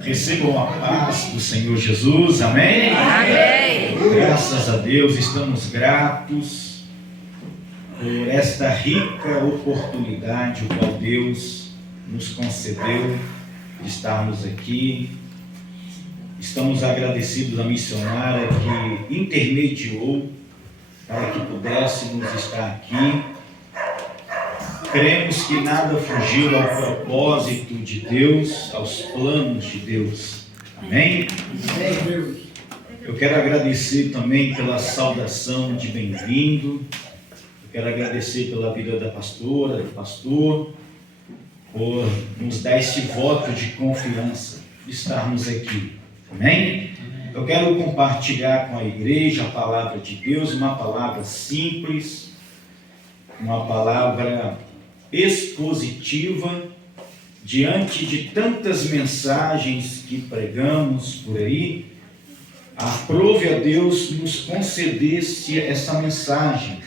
Recebam a paz do Senhor Jesus, amém? Amém. Graças a Deus, estamos gratos por esta rica oportunidade, o qual Deus nos concedeu de estarmos aqui. Estamos agradecidos à missionária que intermediou para que pudéssemos estar aqui. Cremos que nada fugiu ao propósito de Deus, aos planos de Deus. Amém? Eu quero agradecer também pela saudação de bem-vindo. Eu quero agradecer pela vida da pastora, do pastor, por nos dar este voto de confiança de estarmos aqui. Amém? Eu quero compartilhar com a igreja a palavra de Deus, uma palavra simples, uma palavra expositiva, diante de tantas mensagens que pregamos por aí. Aprove a Deus nos concedesse essa mensagem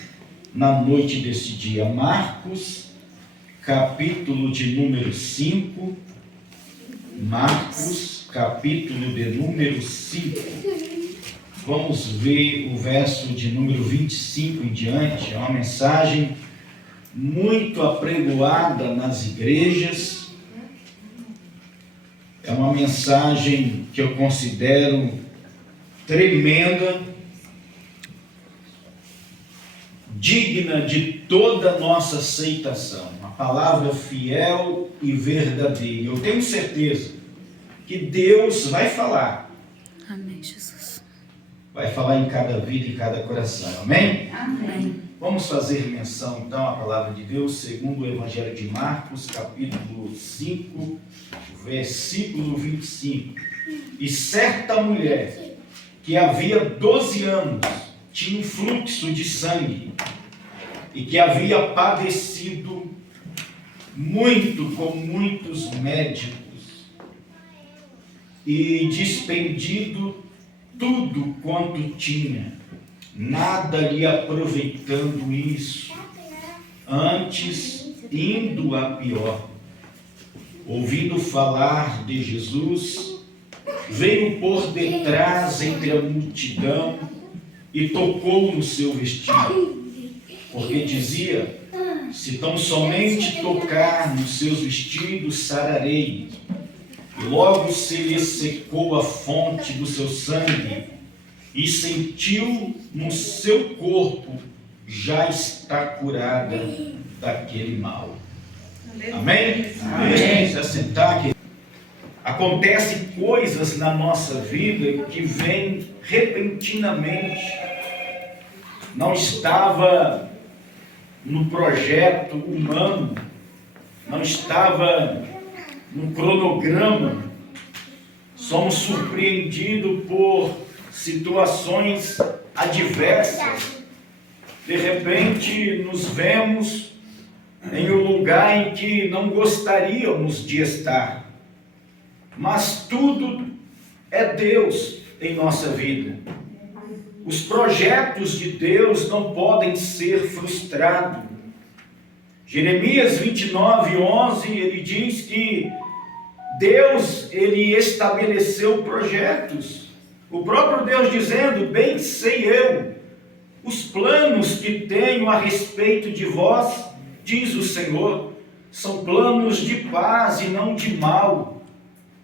na noite desse dia. Marcos, capítulo de número 5. Marcos, capítulo de número 5. Vamos ver o verso de número 25 em diante. É uma mensagem muito apregoada nas igrejas. É uma mensagem que eu considero tremenda, digna de toda a nossa aceitação. Uma palavra fiel e verdadeira. Eu tenho certeza que Deus vai falar. Amém, Jesus. Vai falar em cada vida, em cada coração. Amém? Amém. Vamos fazer menção então à palavra de Deus, segundo o Evangelho de Marcos, capítulo 5, versículo 25. E certa mulher, que havia 12 anos, tinha um fluxo de sangue, e que havia padecido muito com muitos médicos, e despendido tudo quanto tinha, nada lhe aproveitando isso, antes indo a pior. Ouvindo falar de Jesus, veio por detrás entre a multidão e tocou no seu vestido, porque dizia: se tão somente tocar nos seus vestidos, sararei. E logo se lhe secou a fonte do seu sangue, e sentiu no seu corpo já está curada daquele mal. Amém? Amém. Se assentar aqui. Acontecem coisas na nossa vida que vêm repentinamente. Não estava no projeto humano, não estava no cronograma. Somos surpreendidos por situações adversas. De repente nos vemos em um lugar em que não gostaríamos de estar. Mas tudo é Deus em nossa vida. Os projetos de Deus não podem ser frustrados. Jeremias 29:11, ele diz que Deus, ele estabeleceu projetos. O próprio Deus dizendo: bem sei eu os planos que tenho a respeito de vós, diz o Senhor, são planos de paz e não de mal,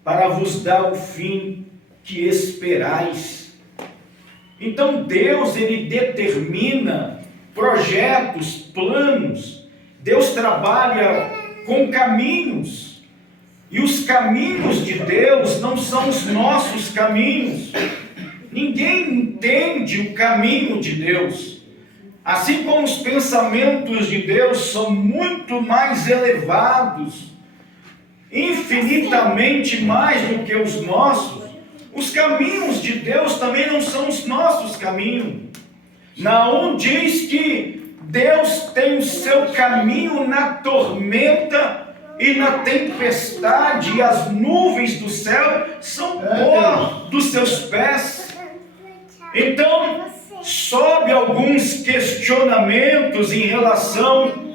para vos dar o fim que esperais. Então Deus, ele determina projetos, planos. Deus trabalha com caminhos. E os caminhos de Deus não são os nossos caminhos. Ninguém entende o caminho de Deus. Assim como os pensamentos de Deus são muito mais elevados, infinitamente mais do que os nossos, os caminhos de Deus também não são os nossos caminhos. Naum diz que Deus tem o seu caminho na tormenta e na tempestade, e as nuvens do céu são pó dos seus pés. Então, sobe alguns questionamentos em relação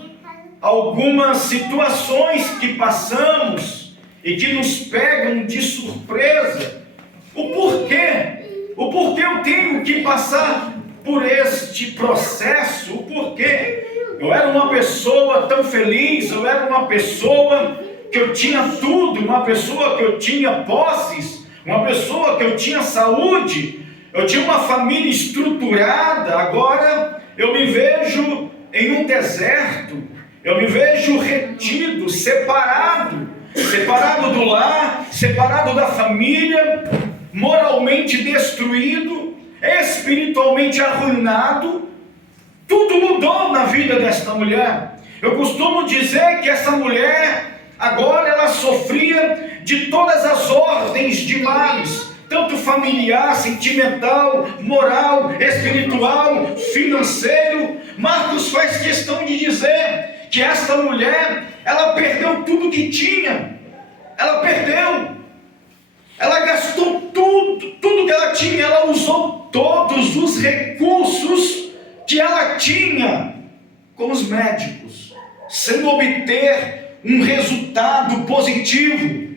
a algumas situações que passamos e que nos pegam de surpresa. O porquê eu tenho que passar por este processo, o porquê. Eu era uma pessoa tão feliz, eu era uma pessoa que eu tinha tudo, uma pessoa que eu tinha posses, uma pessoa que eu tinha saúde, eu tinha uma família estruturada. Agora eu me vejo em um deserto, eu me vejo retido, separado do lar, separado da família, moralmente destruído, espiritualmente arruinado. Tudo mudou na vida desta mulher. Eu costumo dizer que essa mulher, agora ela sofria de todas as ordens de males, tanto familiar, sentimental, moral, espiritual, financeiro. Marcos faz questão de dizer que esta mulher, ela perdeu tudo que tinha. Ela perdeu. Ela gastou tudo que ela tinha. Ela usou todos os recursos que ela tinha com os médicos, sem obter um resultado positivo.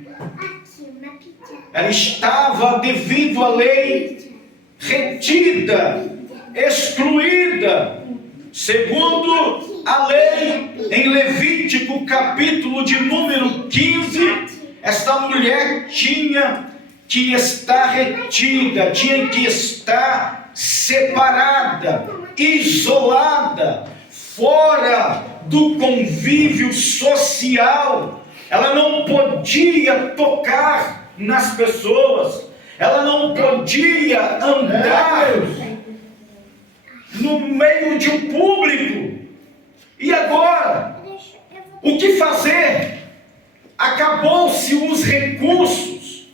Ela estava, devido à lei, retida, excluída. Segundo a lei, em Levítico, capítulo de número 15, esta mulher tinha que estar retida, tinha que estar separada, isolada, fora do convívio social. Ela não podia tocar nas pessoas, ela não podia andar no meio de um público. E agora, o que fazer? Acabou-se os recursos,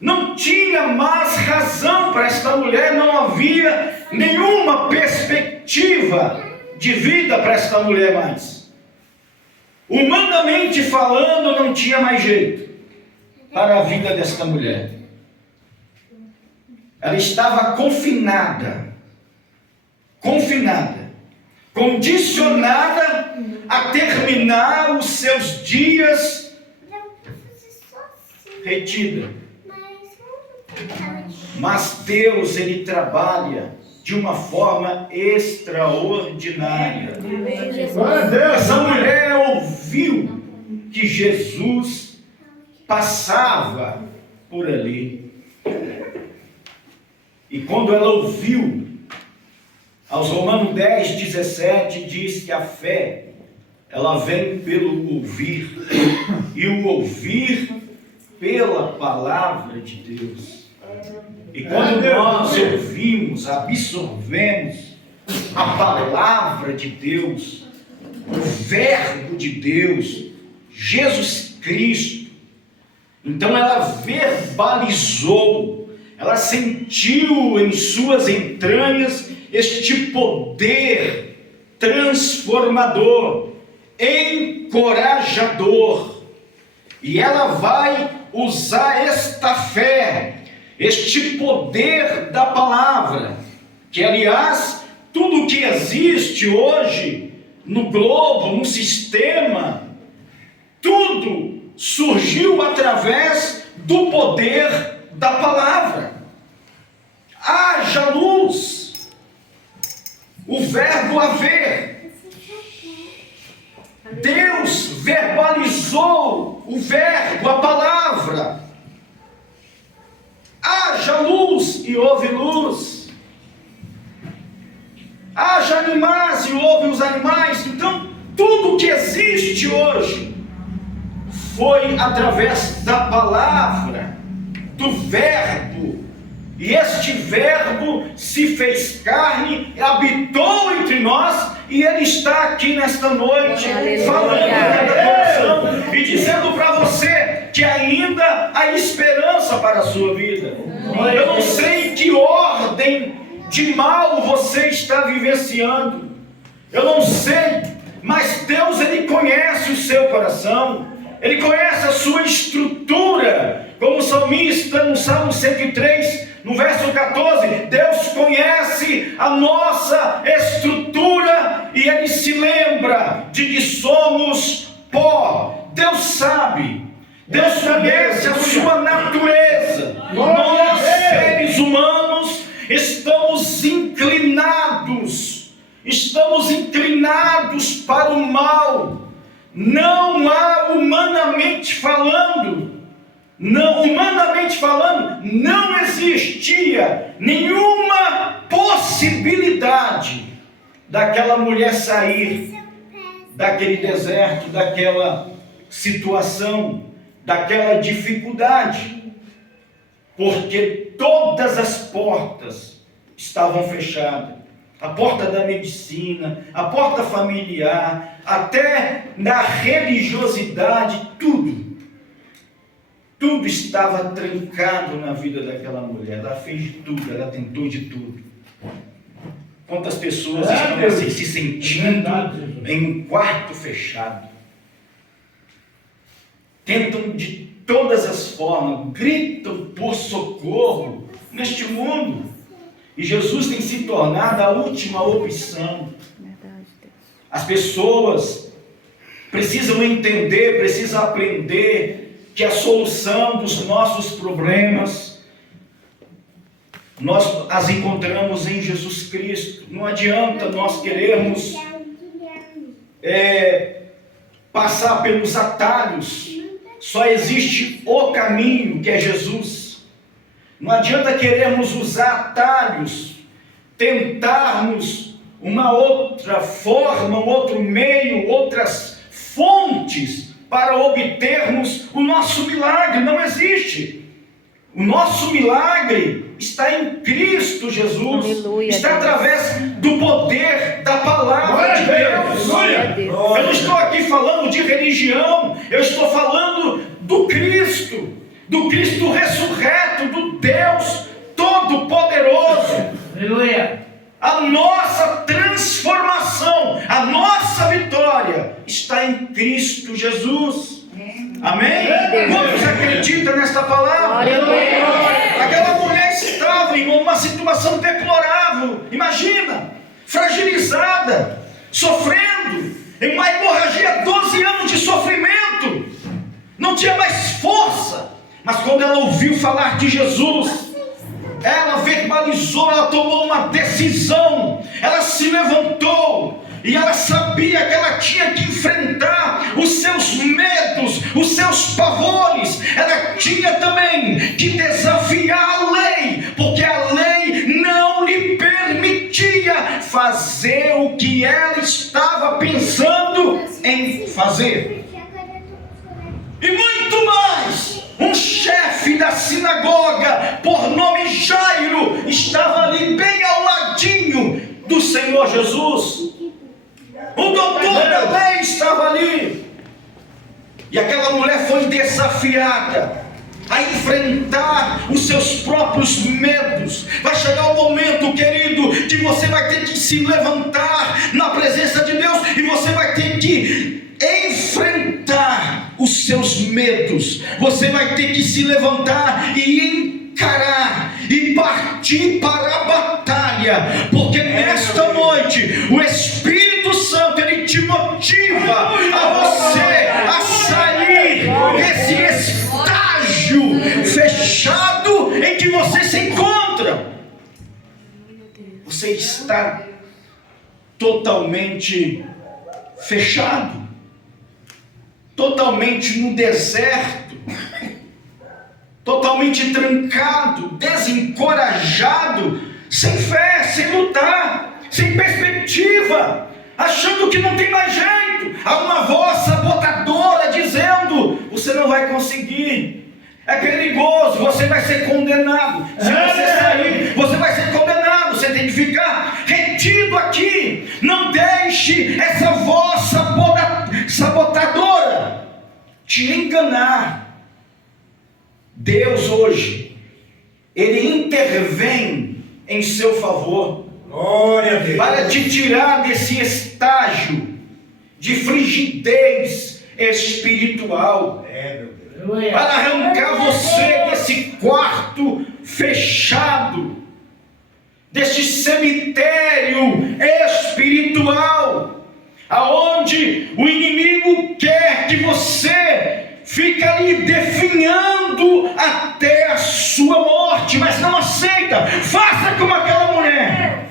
não tinha mais razão para esta mulher, não havia nenhuma perspectiva de vida para esta mulher mais. Humanamente falando, não tinha mais jeito para a vida desta mulher. Ela estava confinada, condicionada a terminar os seus dias retida. Mas Deus, Ele trabalha de uma forma extraordinária. Essa mulher ouviu que Jesus passava por ali. E quando ela ouviu, aos Romanos 10:17 diz que a fé, ela vem pelo ouvir, e o ouvir pela palavra de Deus. E quando nós ouvimos, absorvemos a palavra de Deus, o Verbo de Deus, Jesus Cristo, então ela verbalizou, ela sentiu em suas entranhas este poder transformador, encorajador, e ela vai usar esta fé, este poder da palavra, que aliás, tudo que existe hoje no globo, no sistema, tudo surgiu através do poder da palavra. Haja luz, o verbo haver. Deus verbalizou o verbo, a palavra. Haja luz e houve luz. Haja animais e houve os animais. Então, tudo que existe hoje foi através da palavra, do verbo. E este verbo se fez carne, habitou entre nós, e ele está aqui nesta noite, falando em cada coração e dizendo para você que ainda há esperança para a sua vida. Eu não sei que ordem de mal você está vivenciando, eu não sei, mas Deus, Ele conhece o seu coração, Ele conhece a sua estrutura, como o salmista no Salmo 103, no verso 14, Deus conhece a nossa estrutura e Ele se lembra de que somos pó. Deus sabe Deus conhece a sua natureza. Nós, seres humanos, estamos inclinados para o mal. Não há, humanamente falando, não existia nenhuma possibilidade daquela mulher sair daquele deserto, daquela situação, daquela dificuldade, porque todas as portas estavam fechadas. A porta da medicina, a porta familiar, até na religiosidade, tudo estava trancado na vida daquela mulher. Ela fez de tudo, ela tentou de tudo. Quantas pessoas estão assim, se sentindo em um quarto fechado? Tentam de todas as formas, gritam por socorro neste mundo. E Jesus tem se tornado a última opção. As pessoas precisam entender, precisam aprender que a solução dos nossos problemas nós as encontramos em Jesus Cristo. Não adianta nós querermos passar pelos atalhos. Só existe o caminho, que é Jesus. Não adianta querermos usar atalhos, tentarmos uma outra forma, um outro meio, outras fontes para obtermos o nosso milagre. Não existe. O nosso milagre está em Cristo Jesus. Aleluia, está através do poder da palavra de Deus. Eu não estou aqui falando de religião, eu estou falando do Cristo ressurreto, do Deus Todo-Poderoso. Aleluia. A nossa transformação, a nossa vitória está em Cristo Jesus. Amém? Quantos acreditam nesta palavra? Aquela mulher estava em uma situação deplorável. Imagina, fragilizada, sofrendo, em uma hemorragia, 12 anos de sofrimento. Não tinha mais força. Mas quando ela ouviu falar de Jesus, ela verbalizou, ela tomou uma decisão, ela se levantou, e ela sabia que ela tinha que enfrentar os seus medos, os seus pavores. Ela tinha também que desafiar a lei, porque a lei não lhe permitia fazer o que ela estava pensando em fazer. E muito mais, um chefe da sinagoga, por nome Jairo, estava ali bem ao ladinho do Senhor Jesus. O doutor da lei estava ali. E aquela mulher foi desafiada a enfrentar os seus próprios medos. Vai chegar o momento, querido, que você vai ter que se levantar na presença de Deus, e você vai ter que enfrentar os seus medos. Você vai ter que se levantar e encarar e partir para a batalha, porque nesta noite o Espírito Santo, ele te motiva a você a sair desse estágio fechado em que você se encontra. Você está totalmente fechado, totalmente no deserto, totalmente trancado, desencorajado, sem fé, sem lutar, sem perspectiva, achando que não tem mais jeito. Há uma voz sabotadora dizendo: você não vai conseguir, é perigoso, você vai ser condenado. Se você sair, você vai ser condenado. Você tem que ficar retido aqui. Não deixe essa voz sabotadora te enganar. Deus hoje, Ele intervém em seu favor. Glória a Deus. Para te tirar desse estágio de frigidez espiritual. Meu Deus. Para arrancar você desse quarto fechado, desse cemitério espiritual, aonde o inimigo quer que você fica ali definhando até a sua morte, mas não aceita. Faça como aquela mulher.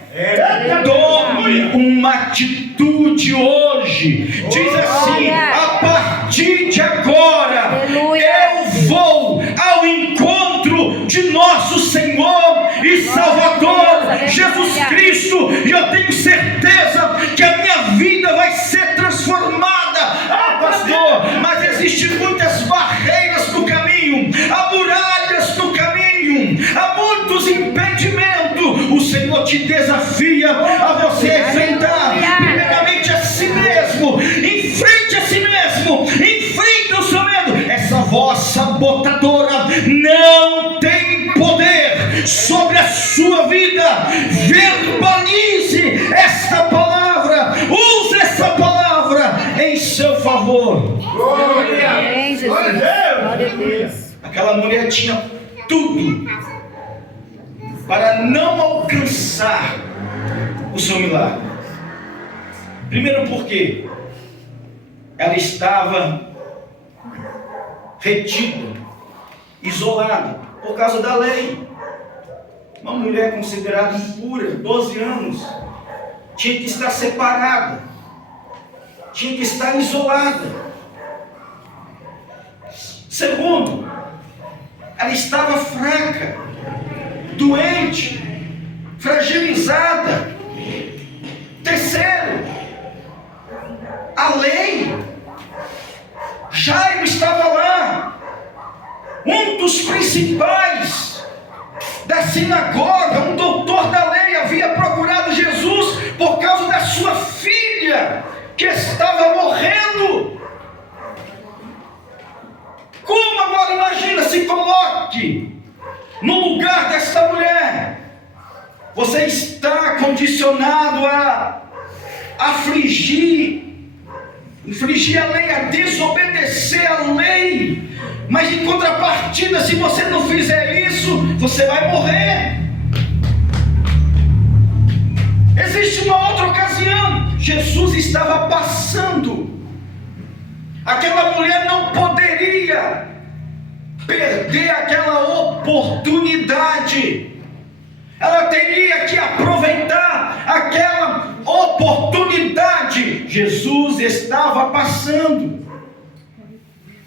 Tome uma atitude hoje. Diz assim: a partir de agora, eu vou ao encontro de nosso Senhor e Salvador Jesus Cristo, e eu tenho certeza que a minha vida vai ser transformada. Ah, pastor, mas existem muitas barreiras no caminho, há muralhas no caminho, há muitos impedimentos. O Senhor te desafia a você enfrentar primeiramente a si mesmo. Enfrente a si mesmo, enfrenta o seu medo. Essa voz sabotadora não tem poder sobre a sua vida. Verbalize esta palavra, use essa palavra em seu favor. Amém, Jesus. Glória a Deus. Aquela mulher tinha tudo para não alcançar o seu milagre. Primeiro porque ela estava retida, isolada, por causa da lei. Uma mulher considerada impura, 12 anos, tinha que estar separada, tinha que estar isolada. Segundo, ela estava fraca, doente, fragilizada. Terceiro, a lei. Jairo estava lá, um dos principais da sinagoga, um doutor da lei, havia procurado Jesus por causa da sua filha que estava morrendo. Como agora? Imagina, se coloque no lugar desta mulher. Você está condicionado a infringir a lei, a desobedecer a lei. Mas em contrapartida, se você não fizer isso, você vai morrer. Existe uma outra ocasião. Jesus estava passando. Aquela mulher não poderia perder aquela oportunidade. Ela teria que aproveitar aquela oportunidade. Jesus estava passando.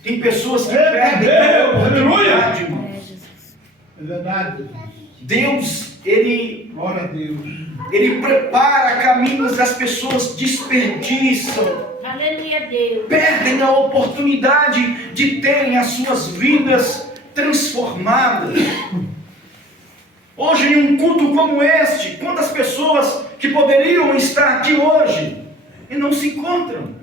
Tem pessoas que perdem a oportunidade, irmãos. É verdade. Deus, Ele Glória a Deus. Ele prepara caminhos, as pessoas desperdiçam. Aleluia, Deus. Perdem a oportunidade de terem as suas vidas transformadas. Hoje, em um culto como este, quantas pessoas que poderiam estar aqui hoje e não se encontram?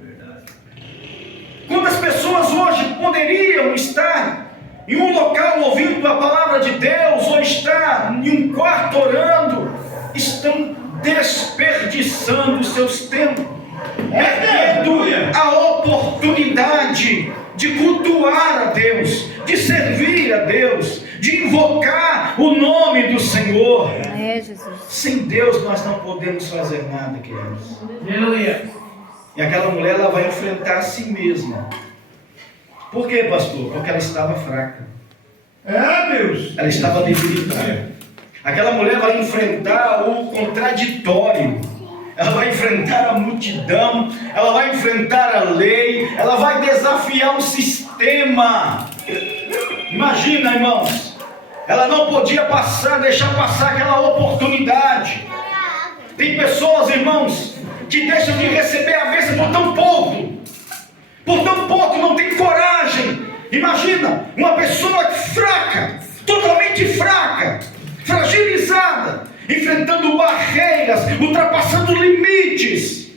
Quantas pessoas hoje poderiam estar em um local ouvindo a palavra de Deus, ou estar em um quarto orando, estão desperdiçando os seus tempos, perdendo a oportunidade de cultuar a Deus, de servir a Deus, de invocar o nome do Senhor. É, Jesus. Sem Deus nós não podemos fazer nada, queridos. Aleluia. E aquela mulher, ela vai enfrentar a si mesma. Por quê, pastor? Porque ela estava fraca. É, Deus. Ela estava debilitada. Aquela mulher vai enfrentar o contraditório. Ela vai enfrentar a multidão. Ela vai enfrentar a lei. Ela vai desafiar o sistema. Imagina, irmãos. Ela não podia deixar passar aquela oportunidade. Tem pessoas, irmãos, que deixam de receber a bênção por tão pouco. Por tão pouco, não tem coragem. Imagina, uma pessoa fraca, totalmente fraca, fragilizada, enfrentando barreiras, ultrapassando limites,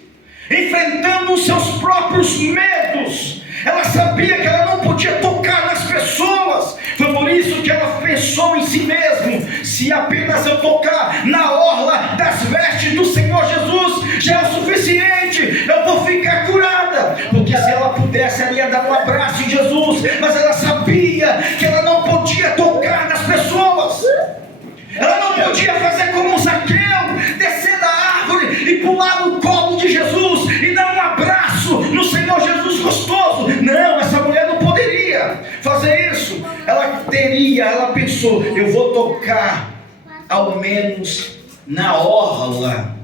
enfrentando os seus próprios medos. Ela sabia que ela não podia tocar nas pessoas. Foi por isso que ela pensou em si mesma: se apenas eu tocar na orla das vestes do Senhor Jesus, já é o suficiente, eu vou ficar curada. Porque se ela pudesse, ela ia dar um abraço em Jesus. Mas ela sabia que ela não podia tocar nas pessoas. Ela não podia fazer como Zaqueu, descer da árvore e pular no colo de Jesus e dar um abraço no Senhor Jesus gostoso. Não, essa mulher não poderia. E ela pensou, eu vou tocar ao menos na orla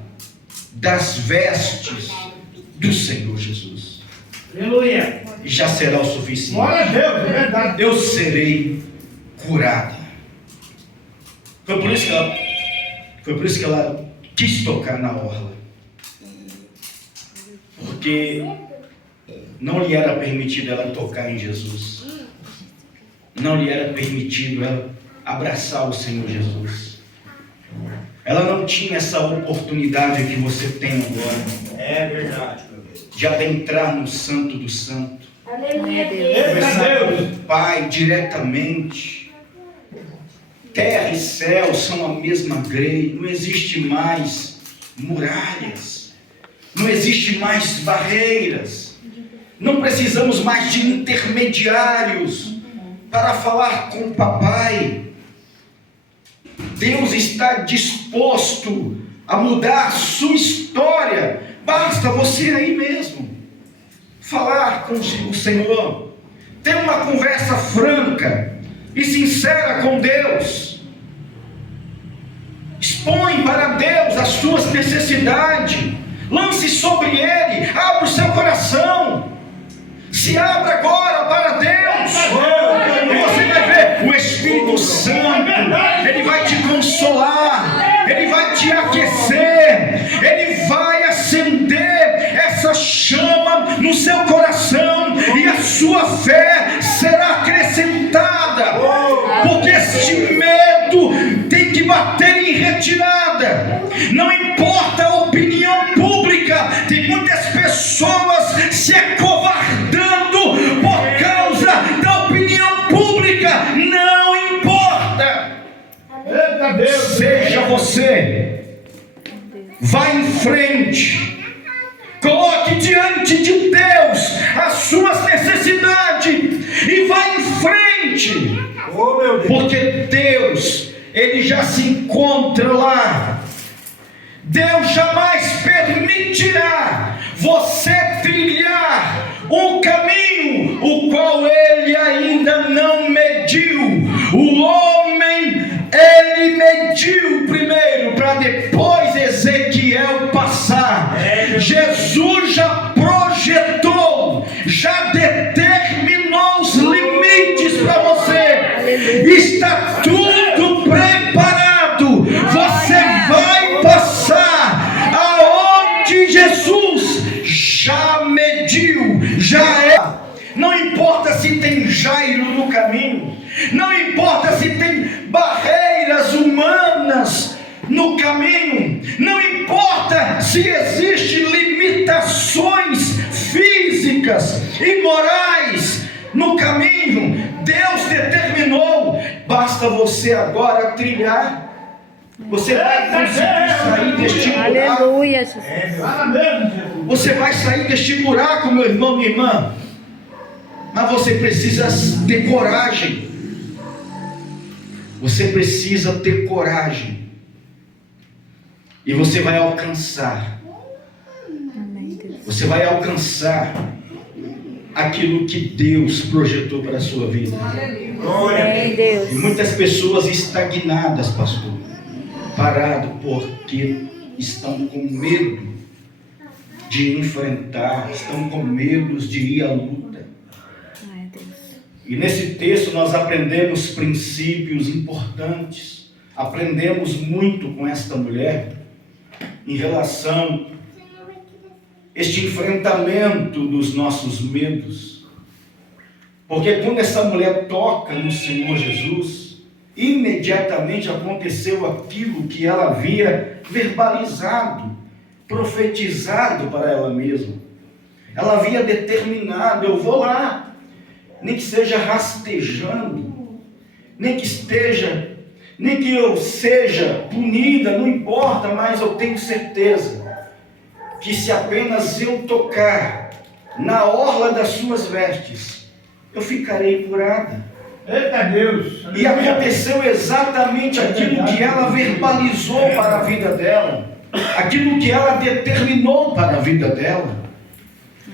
das vestes do Senhor Jesus. Aleluia. E já será o suficiente. Glória a Deus, é verdade. Eu serei curada. Foi por isso que ela quis tocar na orla. Porque não lhe era permitido ela tocar em Jesus. Não lhe era permitido ela abraçar o Senhor Jesus. Ela não tinha essa oportunidade que você tem agora. É verdade, meu Deus. De adentrar no Santo do Santo. Aleluia, Deus. Conversar com o Pai diretamente. Terra e céu são a mesma grei. Não existe mais muralhas. Não existe mais barreiras. Não precisamos mais de intermediários para falar com o papai. Deus está disposto a mudar a sua história. Basta você aí mesmo falar com o Senhor. Ter uma conversa franca e sincera com Deus. Expõe para Deus as suas necessidades. Lance sobre Ele. Abra o seu coração. Se abra agora para Deus. E você vai ver o Espírito Santo. Ele vai te consolar. Ele vai te aquecer. Ele vai acender essa chama no seu coração. E a sua fé será acrescentada. Porque este medo tem que bater em retirada. Não importa a opinião pública. Tem muitas pessoas se acovardando por causa da opinião pública. Não importa. Eita Deus. Seja você. Vá em frente. Coloque diante de Deus as suas necessidades e vá em frente. Oh, meu Deus. Porque Deus, Ele já se encontra lá. Deus jamais permitirá você trilhar um caminho o qual Ele ainda não mediu. O homem, ele mediu primeiro para depois Ezequiel passar. Jesus já projetou, já determinou os limites para você. Está tudo preparado. Você vai passar aonde Jesus já mediu, já é. Não importa se tem Jairo no caminho, não importa se tem barreiras humanas no caminho, não importa se existem limitações físicas e morais no caminho. Deus determinou, basta você agora trilhar. Você vai conseguir sair deste buraco. Aleluia, Jesus. Fala mesmo, Jesus. Você vai sair deste buraco, meu irmão, minha irmã. Mas você precisa ter coragem. Você precisa ter coragem. E você vai alcançar. Amém, Deus. Você vai alcançar aquilo que Deus projetou para a sua vida. Amém, E Deus. muitas pessoas estagnadas, pastor, parado porque estão com medo de enfrentar, estão com medo de ir à luta. Ai, Deus. E nesse texto nós aprendemos princípios importantes. Aprendemos muito com esta mulher em relação a este enfrentamento dos nossos medos. Porque quando essa mulher toca no Senhor Jesus, imediatamente aconteceu aquilo que ela havia verbalizado, profetizado para ela mesma. Ela havia determinado, eu vou lá, nem que seja rastejando, nem que eu seja punida, não importa, mas eu tenho certeza que se apenas eu tocar na orla das suas vestes, eu ficarei curada. Eita Deus. E aconteceu exatamente aquilo que ela verbalizou para a vida dela, aquilo que ela determinou para a vida dela.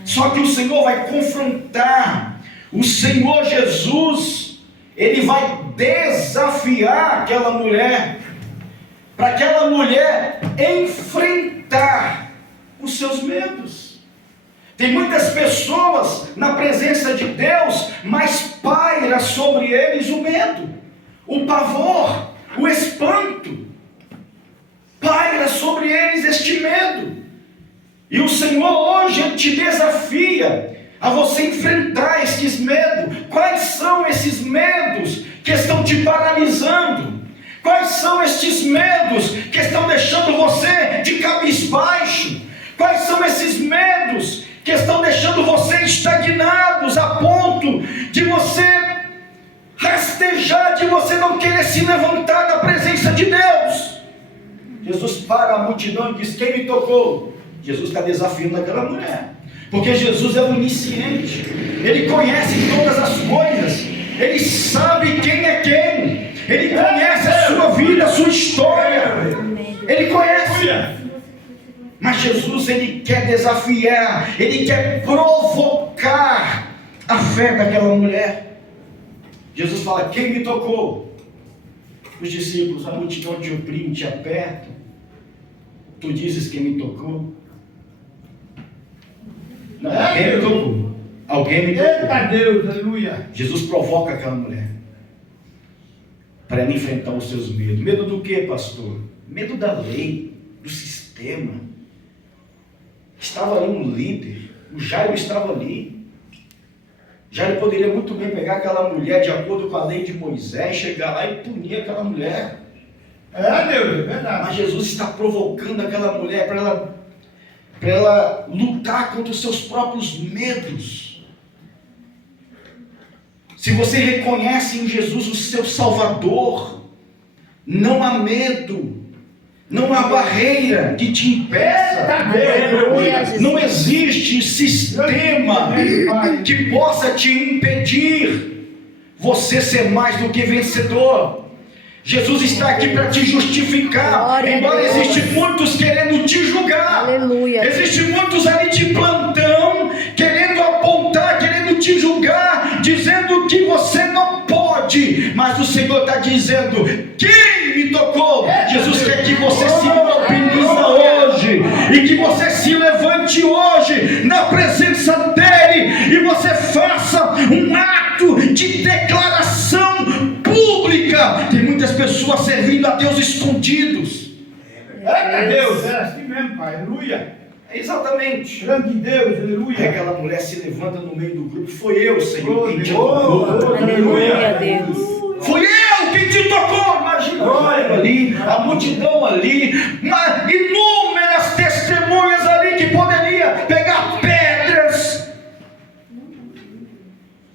Só que o Senhor vai confrontar, o Senhor Jesus, Ele vai desafiar aquela mulher, para aquela mulher enfrentar os seus medos. Tem muitas pessoas na presença de Deus, mas paira sobre eles o medo, o pavor, o espanto. Paira sobre eles este medo. E o Senhor hoje Ele te desafia a você enfrentar estes medos. Quais são esses medos que estão te paralisando? Quais são estes medos que estão deixando você de cabisbaixo? Quais são esses medos que estão deixando você estagnados a ponto de você rastejar, de você não querer se levantar da presença de Deus? Jesus para a multidão e diz: quem me tocou? Jesus está desafiando aquela mulher, porque Jesus é onisciente, Ele conhece todas as coisas, Ele sabe quem é quem, Ele conhece a sua vida, a sua história, Ele conhece. Mas Jesus, Ele quer desafiar, Ele quer provocar a fé daquela mulher. Jesus fala: quem me tocou? Os discípulos: a multidão te oprime, te aperta, tu dizes quem me tocou? Não, alguém me tocou. Alguém me tocou. Eita Deus, aleluia. Jesus provoca aquela mulher para ela enfrentar os seus medos. Medo do que, pastor? Medo da lei, do sistema. Estava ali um líder, o Jairo estava ali. Jairo poderia muito bem pegar aquela mulher de acordo com a lei de Moisés, chegar lá e punir aquela mulher. É Deus, é verdade. Mas Jesus está provocando aquela mulher para ela lutar contra os seus próprios medos. Se você reconhece em Jesus o seu Salvador, não há medo, não há barreira que te impeça. Não existe sistema que possa te impedir você ser mais do que vencedor. Jesus está aqui para te justificar. Embora existem muitos querendo te julgar, Aleluia. existem muitos ali de plantão querendo apontar, querendo te julgar, dizendo que você não pode. Mas o Senhor está dizendo: quem me tocou? Jesus quer que você se mobiliza hoje e que você se levante hoje na presença dEle e você faça um ato de declaração pública. Tem muitas pessoas servindo a Deus escondidos. Eita Deus, era assim mesmo, Pai, aleluia. Exatamente. Grande Deus, aleluia. Aquela mulher se levanta no meio do grupo: foi eu, Senhor, quem te tocou. Aleluia, Deus. Foi eu quem te tocou. Imagina, olha ali, a multidão ali, inúmeras testemunhas ali que poderia pegar pedras.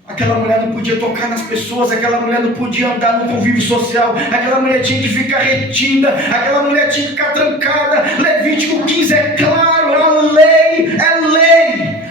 Aquela mulher não podia tocar nas pessoas, aquela mulher não podia andar no convívio social, aquela mulher tinha que ficar retida, aquela mulher tinha que ficar trancada. Levítico 15 é claro: a lei é lei,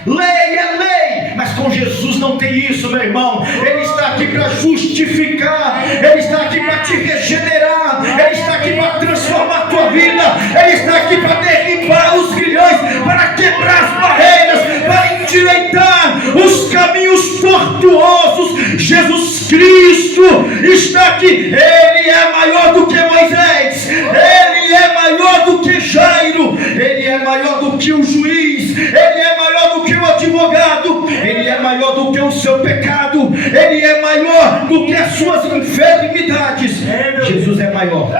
lei é lei. Mas com Jesus não tem isso, meu irmão. Ele está aqui para justificar, Ele está aqui para te regenerar, Ele está aqui para transformar a tua vida, Ele está aqui para derribar os grilhões, para quebrar as barreiras, para endireitar os caminhos tortuosos. Jesus Cristo está aqui. Ele é maior do que Moisés, Ele é maior do que Jairo, Ele é maior do que o juiz, Ele é maior do que o advogado, Ele é maior do que o seu pecado, Ele é maior do que as suas enfermidades. Jesus é maior,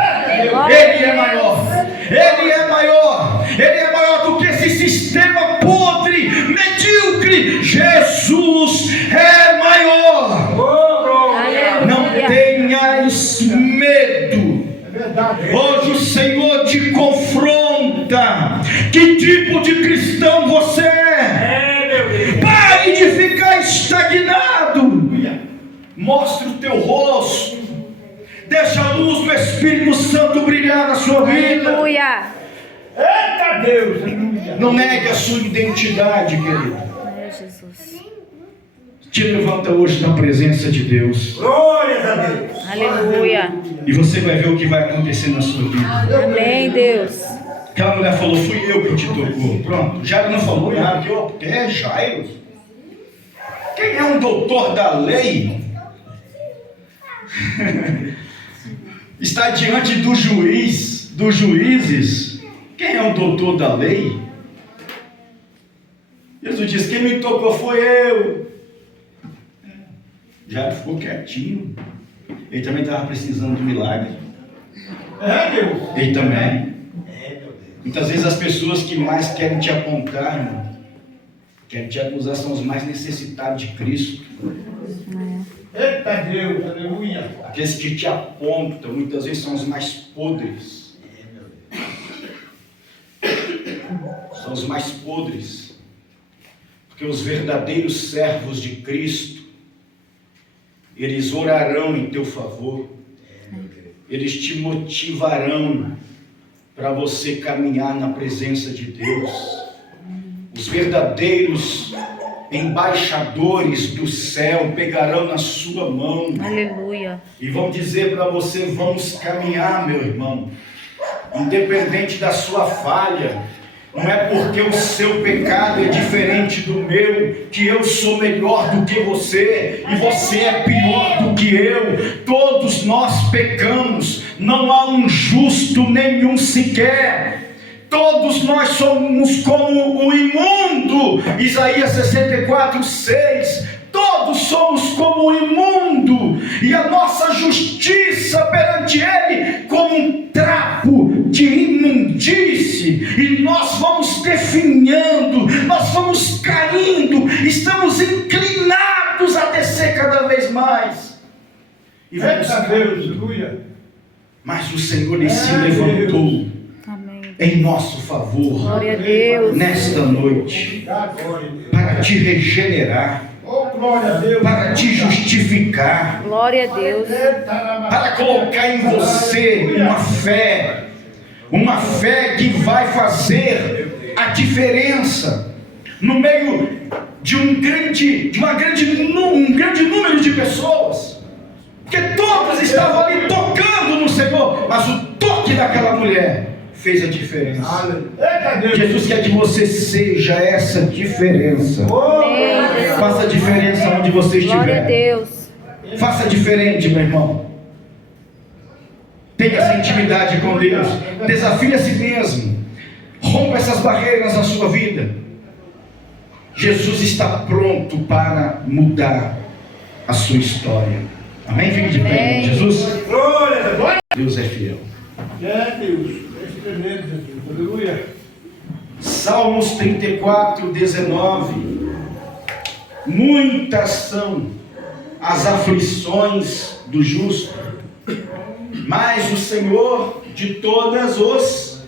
Ele é maior, Ele é maior, Ele é maior do que esse sistema podre, medíocre. Jesus é maior. Não tenhas medo. É verdade. Hoje o Senhor te confronta. Que tipo de cristão você é? Pare de ficar estagnado. Mostre o teu rosto. Deixa a luz do Espírito Santo brilhar na sua vida. Aleluia. Eita Deus, aleluia. Não negue a sua identidade, querido. É, Jesus. Te levanta hoje na presença de Deus. Glórias a Deus. Aleluia. E você vai ver o que vai acontecer na sua vida. Amém, Deus. Aquela mulher falou: fui eu que te tocou. Pronto. Jairo não falou nada. Que é Jairo? Quem é um doutor da lei? está diante do juiz, dos juízes. Quem é o doutor da lei? Jesus disse: quem me tocou foi eu. Já ficou quietinho. Ele também estava precisando de milagre. Deus. Ele também. Muitas vezes as pessoas que mais querem te apontar, irmão, querem te acusar, são os mais necessitados de Cristo. Eita Deus, aleluia. Aqueles que te apontam, muitas vezes são os mais podres. São os mais podres. Porque os verdadeiros servos de Cristo, eles orarão em teu favor. Eles te motivarão para você caminhar na presença de Deus. Os verdadeiros embaixadores do céu pegarão na sua mão. Aleluia. E vão dizer para você: vamos caminhar, meu irmão. Independente da sua falha. Não é porque o seu pecado é diferente do meu, que eu sou melhor do que você, e você é pior do que eu. Todos nós pecamos, não há um justo nenhum sequer. Todos nós somos como o imundo. Isaías 64:6. Todos somos como o imundo, e a nossa justiça perante Ele como um trapo de imundície, e nós vamos definhando, nós vamos caindo, estamos inclinados a descer cada vez mais. E vamos aleluia. Mas o Senhor ele se levantou em nosso favor. Glória a Deus. Nesta noite, para te regenerar, para te justificar, Glória a Deus, para colocar em você uma fé que vai fazer a diferença no meio de um grande número de pessoas, porque todos estavam ali tocando no Senhor, mas o toque daquela mulher fez a diferença. Jesus quer que você seja essa diferença. Faça a diferença onde você estiver. glória a Deus. Faça diferente, meu irmão. Tenha essa intimidade com Deus. Desafie a si mesmo. Rompa essas barreiras na sua vida. Jesus está pronto para mudar a sua história. Amém? Fique de pé. Jesus. Deus é fiel. Deus. Aleluia. Salmos 34:19. Muitas são as aflições do justo, mas o Senhor de todas os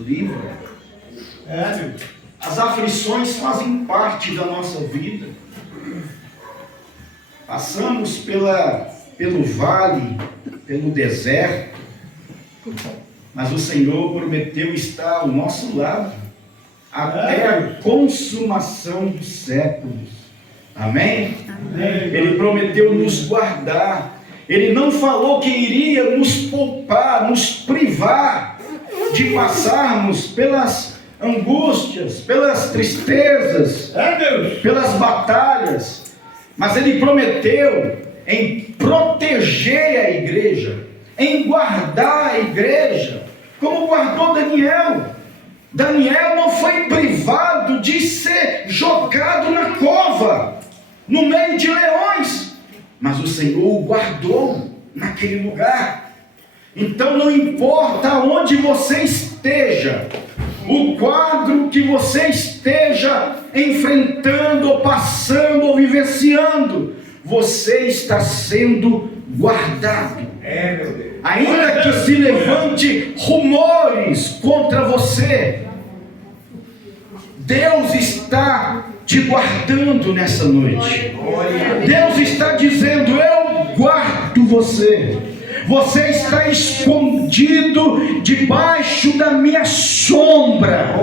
livra. As aflições fazem parte da nossa vida. Passamos pelo vale, pelo deserto, mas o Senhor prometeu estar ao nosso lado até a consumação dos séculos. Amém? Ele prometeu nos guardar. Ele não falou que iria nos poupar, nos privar de passarmos pelas angústias, pelas tristezas, pelas batalhas, mas Ele prometeu em proteger a igreja, em guardar a igreja, como guardou Daniel. Daniel não foi privado de ser jogado na cova, no meio de leões, mas o Senhor o guardou naquele lugar. Então não importa onde você esteja, o quadro que você esteja enfrentando, ou passando, ou vivenciando, você está sendo guardado. Ainda que se levante rumores contra você, Deus está te guardando nessa noite. Deus está dizendo: eu guardo você. Você está escondido debaixo da minha sombra.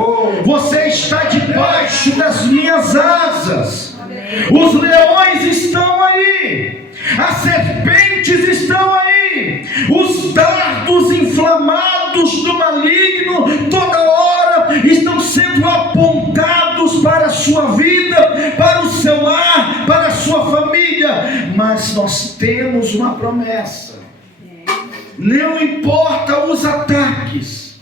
Você está debaixo das minhas asas. Os leões estão aí. As serpentes estão aí. Os dardos inflamados do maligno toda hora estão sendo apontados para a sua vida, para o seu lar, para a sua família. Mas mas nós temos uma promessa. Não importa os ataques,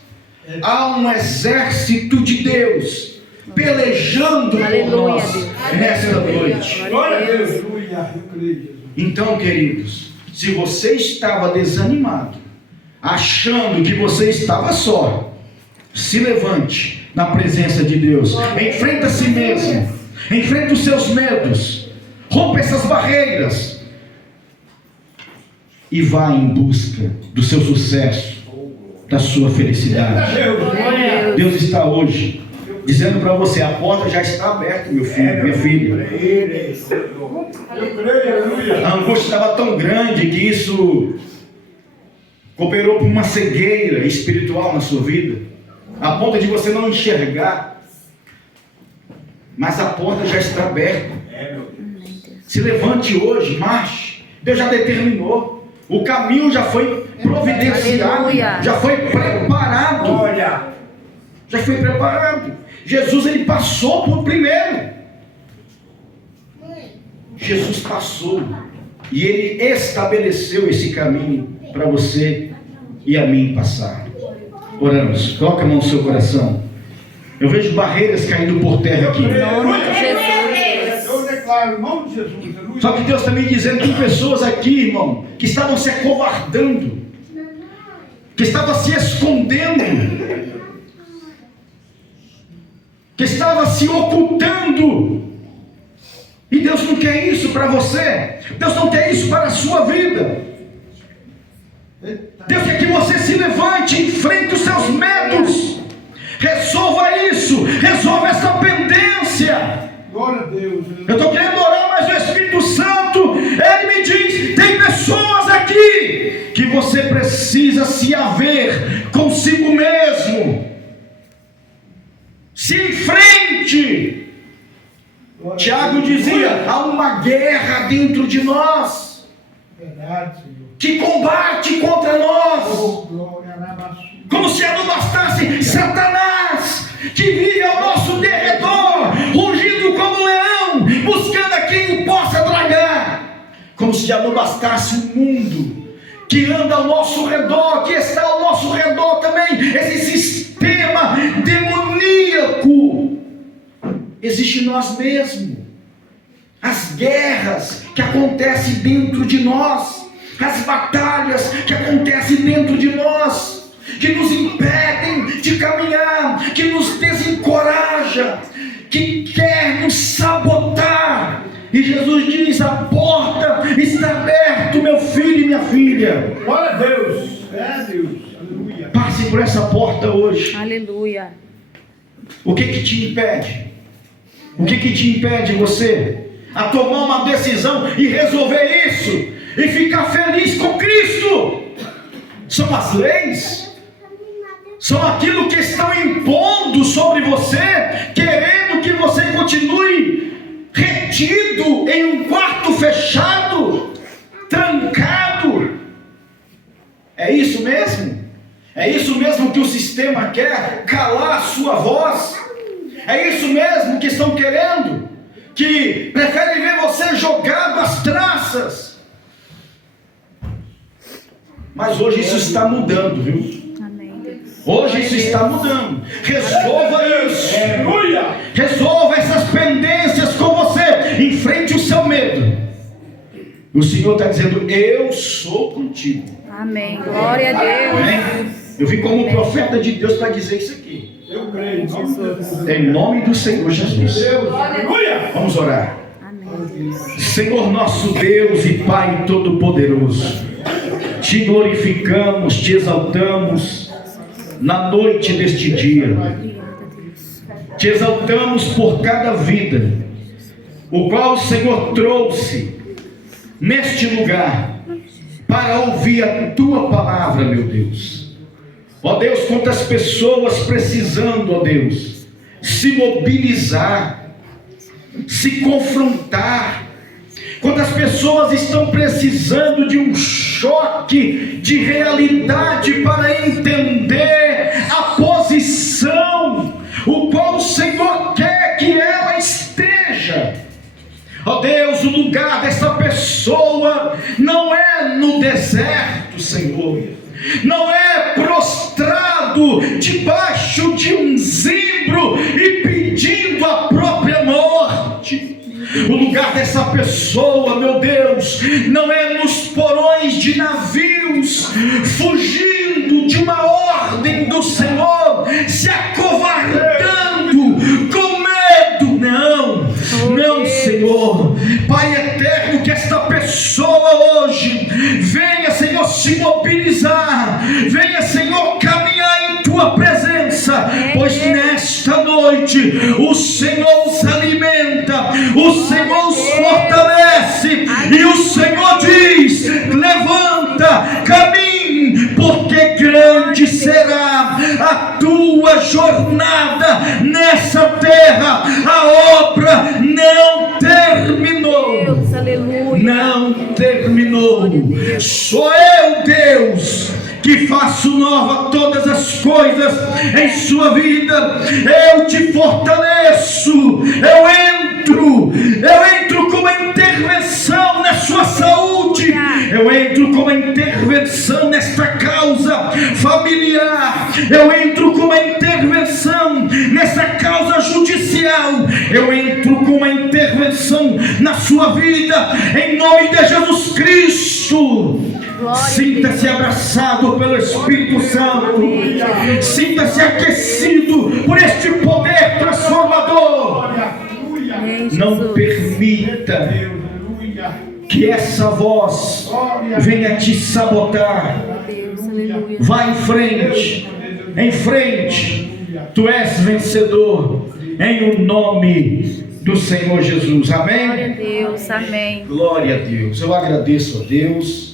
há um exército de Deus pelejando por nós nesta noite. Glória a Deus. Aleluia. Eu creio, Jesus. Então, queridos, se você estava desanimado, achando que você estava só, se levante na presença de Deus, enfrenta a si mesmo, enfrenta os seus medos, rompa essas barreiras e vá em busca do seu sucesso, da sua felicidade. Deus está hoje dizendo para você: a porta já está aberta, meu filho, minha filha. A angústia estava tão grande que isso cooperou para uma cegueira espiritual na sua vida, a ponto de você não enxergar. Mas a porta já está aberta. Se levante hoje, marche. Deus já determinou. O caminho já foi providenciado. Aleluia. Já foi preparado. Já foi preparado. Jesus, ele passou por primeiro. Jesus passou. E ele estabeleceu esse caminho para você e a mim passar. Oramos. Coloca a mão no seu coração. Eu vejo barreiras caindo por terra aqui. Em nome de Jesus. Eu declaro, em nome de Jesus. Só que Deus está me dizendo que tem pessoas aqui, irmão, que estavam se acovardando, que estavam se escondendo, que estavam se ocultando. E Deus não quer isso para você. Deus não quer isso para a sua vida. Deus quer que você se levante, enfrente os seus medos, resolva isso, resolva essa pendência. Glória a Deus. Eu estou querendo orar, mas o Espírito Santo, ele me diz: tem pessoas aqui que você precisa se haver consigo mesmo. Se enfrente. Tiago dizia: há uma guerra dentro de nós, Verdade, Senhor. que combate contra nós. Oh, glória a Deus. Como se não bastasse Satanás, que vive ao nosso derredor, rugindo como leão, buscando a quem possa tragar. Como se já não bastasse o mundo que anda ao nosso redor, que está ao nosso redor também, esse sistema demoníaco. Existe em nós mesmos. As guerras que acontecem dentro de nós, as batalhas que acontecem dentro de nós, que nos impedem de caminhar, que nos desencoraja, que quer nos sabotar. E Jesus diz: a porta está aberta, meu filho e minha filha. Glória a Deus. É Deus. Aleluia. Passe por essa porta hoje. Aleluia. O que te impede? O que te impede você a tomar uma decisão e resolver isso e ficar feliz com Cristo? São as leis? São aquilo que estão impondo sobre você, querendo que você continue retido em um quarto fechado, trancado? É isso mesmo? É isso mesmo que o sistema quer? Calar a sua voz? É isso mesmo que estão querendo? Que preferem ver você jogado às traças? Mas hoje isso está mudando, viu? Amém, Deus. Hoje isso está mudando. Resolva isso. Aleluia. Resolva essas pendências com você. Enfrente o seu medo. O Senhor está dizendo: eu sou contigo. Amém. Glória a Deus. Amém? Eu vim como profeta de Deus para dizer isso aqui. Eu creio, em nome de Jesus. Em nome do Senhor Jesus. Deus. Aleluia. Vamos orar. Amém. Senhor nosso Deus e Pai Todo-Poderoso, te glorificamos, te exaltamos na noite deste dia. Te exaltamos por cada vida, o qual o Senhor trouxe neste lugar para ouvir a Tua palavra, meu Deus. Ó Deus, quantas pessoas precisando, ó Deus, se mobilizar, se confrontar. Quantas pessoas estão precisando de um choque de realidade para entender a posição, o qual o Senhor quer que ela esteja. Ó Deus, o lugar dessa pessoa não é no deserto, Senhor. Não é prostrado debaixo de um zimbro e pedindo a própria morte. O lugar dessa pessoa, meu Deus, não é nos porões de navios, fugindo de uma ordem do Senhor, se acovardando com medo. Não, Senhor. Pai eterno, que esta pessoa hoje venha, Senhor, se mobilizar, venha, Senhor, caminhar em Tua presença, pois nesta noite o Senhor os alimenta, o Senhor os fortalece, e o Senhor diz: levanta, caminhe, porque grande será a tua jornada nessa terra. A obra não terminou. Deus, aleluia. Não terminou. Sou eu, Deus, que faço nova todas as coisas em sua vida. Eu te fortaleço. Eu entro com uma intervenção na sua saúde. Eu entro com uma intervenção nesta causa familiar. Eu entro com uma intervenção nessa causa judicial. Eu entro com uma intervenção na sua vida, em nome de Jesus Cristo. Sinta-se abraçado pelo Espírito Santo. Sinta-se aquecido por este poder transformador. Não permita que essa voz venha te sabotar. Vá em frente. Em frente. Tu és vencedor, em o nome do Senhor Jesus. Amém? Glória a Deus, amém. Glória a Deus. Eu agradeço a Deus